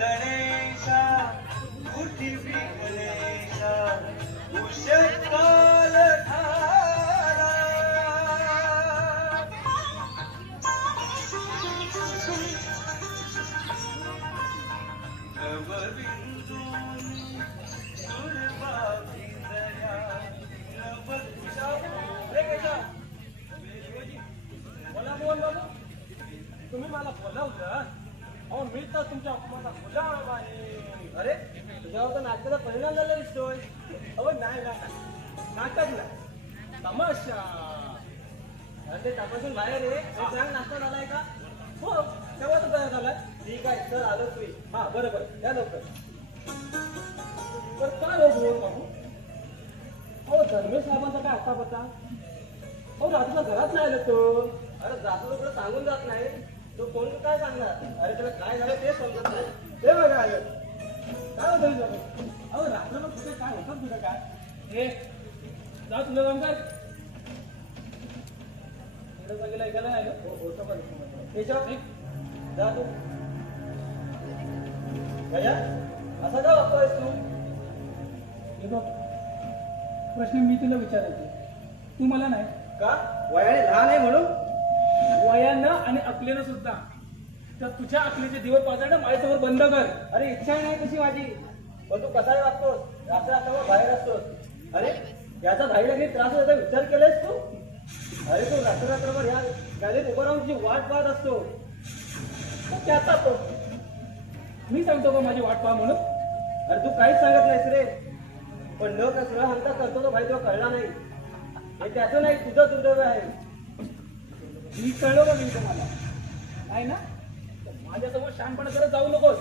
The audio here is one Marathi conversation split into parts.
गणेशा उठवी गणेशा उषकाल धारा नवबिंदूनी सुरभावी दया तुम्ही मला बोलावलं अहो मी तर तुमच्या माझा गुलाम आहे. अरे तुझ्यावर तर नाटकाचा परिणाम झाला दिसतोय. अहो नाही नाटक नाही तमाशा. अरे ते तपासून बाहेर आहे. सांग नाश्ता झालाय का? हो तेव्हा तर तयार झालाय. ठीक आहे सर आलो तुम्ही. हा बरोबर या लवकर. बरं काय हो बोल बाबू. अहो धर्मेश साहेबांचा काय आता पत्ता. अहो रात्रीला घरात नाही आलं तो. अरे जातो तुला सांगून जात नाही तो कोण काय सांगणार. अरे त्याला काय झालं ते समजत नाही. ते बघा आलं काय होतं. अहो रात्रभर कुठे काय होतं तुझं काय. हे जा तुझं काम काय जागेला ऐकायला नाही आलं. होतं पण त्याच्यावर जा तू असा का वागतोयस तू. हे बघ प्रश्न मी तुला विचारायचे तू मला नाही का. वयाने लहान आहे म्हणून. वयानं आणि अकलेनं सुद्धा. तर तुझ्या अकलेचे दिवस पाजायला माझ्यासमोर बंद कर. अरे इच्छा नाही तशी माझी पण तू कसाही वागतोस. रात्र बाहेर असतोस. अरे याचा घाई लागली त्रास होता विचार केलायस तू. अरे तू रात्रभर ह्या गाडीत उभं राहून तुझी वाट पाहत असतो. त्याचा तो मी सांगतो का माझी वाट पाहा म्हणून. अरे तू काहीच सांगत नाहीस रे. पण न कसं हंता करतो तो भाई तुला कळला नाही. हे त्याचं नाही तुझं दुर्दैव आहे. मी कळलो का मी तुम्हाला नाही ना. माझ्यासमोर शानपणा करत जाऊ नकोस.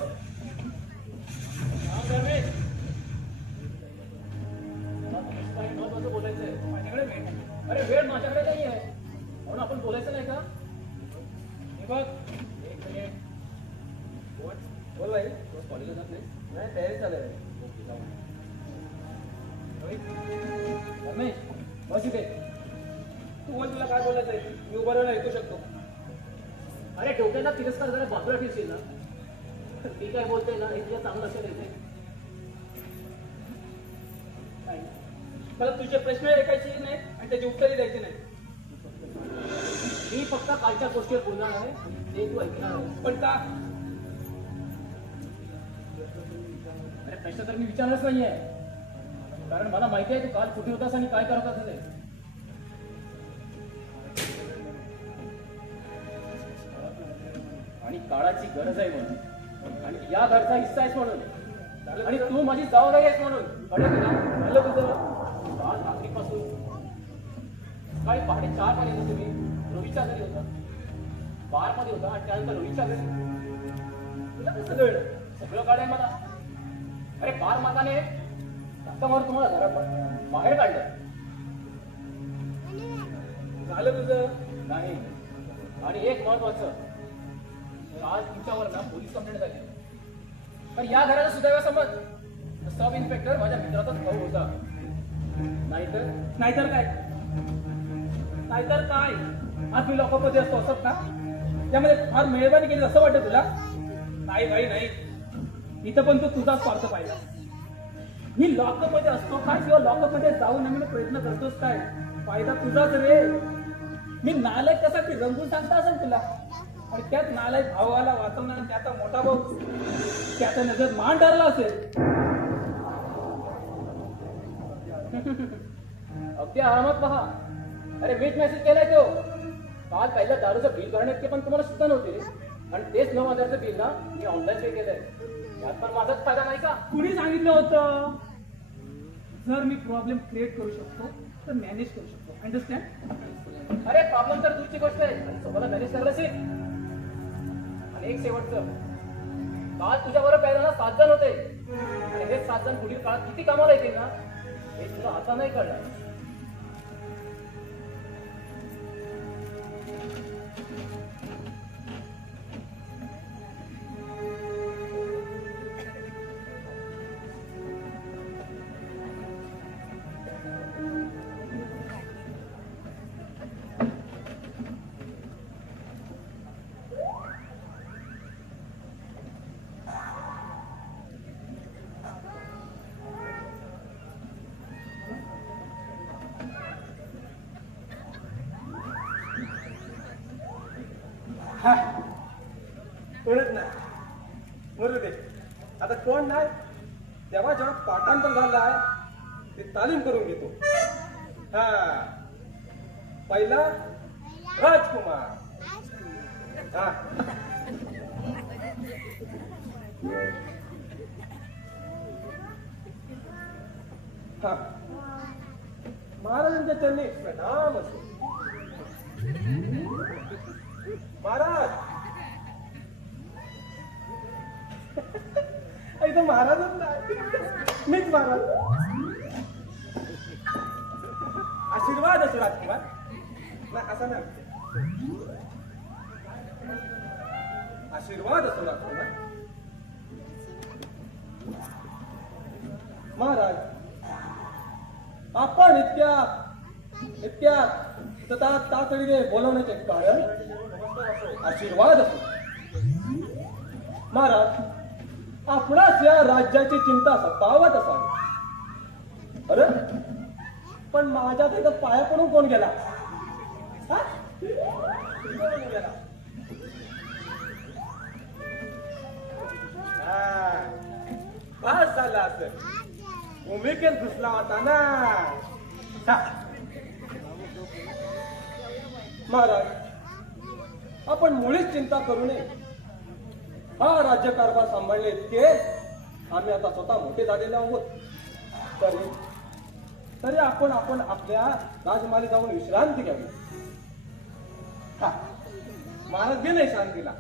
महत्वाचं बोलायचंय माझ्याकडे वेळ. अरे वेळ माझ्याकडे नाही आहे म्हणून आपण बोलायचं नाही का. हे बघ एक मिनिट बोल भाई. कॉलेजला जात नाही तयारी चालू आहे. रमेश बस इथे तू बोल तुला काय बोलायचंय. मी उभं राहायला ऐकू शकतो. अरे डोक्याला तिरस्कार जरा बाजूला ठेवशील ना. ती काय बोलते ना हे तुझ्या चांगलं लक्षात येते. मला तुझे प्रश्न ऐकायचे नाही आणि त्याची उत्तरे द्यायची नाही. मी फक्त कालच्या गोष्टीवर बोलणार आहे ते तू ऐकणार आहे. पण का. अरे प्रश्न तर मी विचारच नाहीये कारण मला माहिती आहे तू काल कुठे होतास आणि काय करत होतास ते. आणि काळाची गरज आहे म्हणून आणि या घरचा हिस्सा आहेस म्हणून आणि तू माझी जबाबदारी आहेस म्हणून. कळलं तुला. झालं तुझं. काल रात्रीपासून सकाळी पहाटे 4 वाजता तुम्ही रोहितच्या घरी होता. बारमध्ये होता आणि त्यानंतर रोहितच्या घरी. तुला कसं कळलं. सगळं काढाय मला. अरे बार माताने धक्कामारून तुम्हाला घरात बाहेर काढलं. झालं तुझं. नाही आणि एक महत्वाचं आज तुमच्यावर ना पोलीस कंप्लेंट झाली. पण या घराचा सुदैव समज सब इन्स्पेक्टर माझ्या मित्राचाच भाऊ होता. नाहीतर काय. नाहीतर काय. आज मी लोकांमध्ये असतो असत ना त्यामध्ये फार मेहरबानी केली असं वाटतं तुला. नाही भाई नाही. इथं पण तू तुझाच स्वार्थ पाहिला. मी लॉकअप मध्ये असतो काय किंवा लॉकअप मध्ये जाऊ नये प्रयत्न करतोस काय. फायदा तुझाच रे. मी नालायक कसा की रंगून सांगता असेल तुला. आणि त्यात नालायक भावाला वाचवणार त्याचा मोठा भाऊ त्याचा नजर मान ठरला असेल. अगदी आरामात पहा. अरे मीच मेसेज केलाय तो. काल पहिल्या दारूचं बिल भरण्यात पण तुम्हाला सुद्धा नव्हते आणि तेच 9,000चं बिल ना मी ऑनलाईन पे केलंय. यात पण माझाच फायदा नाही का. कुणी सांगितलं होतं. जर मी प्रॉब्लेम क्रिएट करू शकतो तर मॅनेज करू शकतो. अंडरस्टँड. अरे प्रॉब्लेम तर दूरची गोष्ट आहे तुम्हाला मॅनेज करायला शिक. आणि एक शेवटचं काल तुझ्या बरोबर पहिल्यांदा 7 जण होते आणि हे 7 जण पुढील काळात किती कामाला येतील ना हे तुला आता नाही कळलं. कोणच नाही बरोबर दे. आता कोण नाही तेव्हा जेव्हा पाठांतर झालं आहे ते तालीम करून घेतो. हा पहिला राजकुमार. हा हा महाराजांच्या चरणी प्रणाम असो. महाराज इथं महाराजच नाही मीच महाराज. आशीर्वाद असो राजकुमार. नाही असा नाही आशीर्वाद असो राजकुमार. महाराज आपण इतक्या तातडीने बोलवण्याचे कारण आशीर्वाद असो. महाराज आपणास या राज्याची चिंता सतावत असावी. अरे पण माझ्या तिथं पाया पडून कोण गेला? हा? कोण गेला? पास झाला असं भूमिकेत घुसला होता ना. हा. महाराज आपण मुळीच चिंता करू नये. हा राज्यकारभार सांभाळले इतके आम्ही आता स्वतः मोठे झालेले आहोत. तरी आपण आपल्या राजमाली जाऊन विश्रांती घ्यावी. हा महाराज गेले शांतीला.